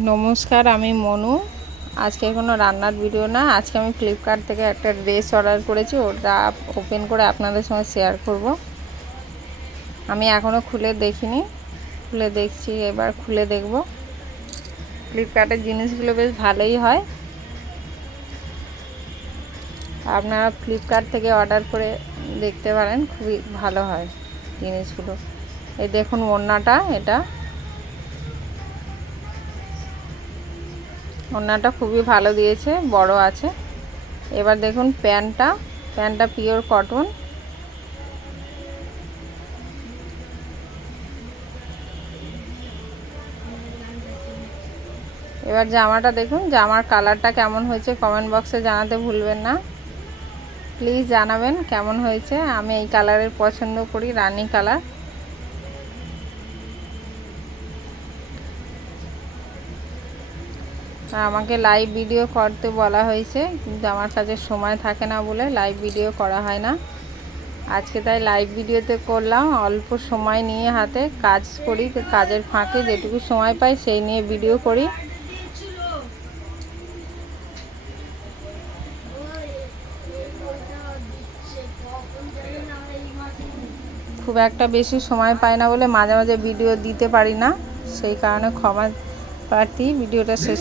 নমস্কার, আমি মনু। আজকে কোনো রান্নার ভিডিও না, আজকে আমি ফ্লিপকার্ট থেকে একটা ড্রেস অর্ডার করেছি, ওটা ওপেন করে আপনাদের সঙ্গে শেয়ার করব। আমি এখনও খুলে দেখিনি, খুলে দেখছি, এবার খুলে দেখব। ফ্লিপকার্টের জিনিসগুলো বেশ ভালোই হয়, আপনারা ফ্লিপকার্ট থেকে অর্ডার করে দেখতে পারেন, খুবই ভালো হয় জিনিসগুলো। এই দেখুন ওড়নাটা, ওড়নাটা খুবই ভালো দিয়েছে, বড় আছে। এবার দেখুন প্যান্টটা পিওর কটন। এবার জামাটা দেখুন, জামার কালারটা কেমন হয়েছে কমেন্ট বক্সে জানাতে ভুলবেন না। প্লিজ জানাবেন কেমন হয়েছে। আমি এই কালারের পছন্দ করি, রানী কালার। আমাকে লাইভ ভিডিও করতে বলা হয়েছে, কিন্তু আমার কাছে সময় থাকে না বলে লাইভ ভিডিও করা হয় না। আজকে তাই লাইভ ভিডিওতে করলাম, অল্প সময় নিয়ে হাতে কাজ করি, কাজের ফাঁকে যেটুকু সময় পাই সেই নিয়ে ভিডিও করি। খুব একটা বেশি সময় পাই না বলে মাঝে মাঝে ভিডিও দিতে পারি না, সেই কারণে ক্ষমা প্রার্থী। ভিডিওটা শেষ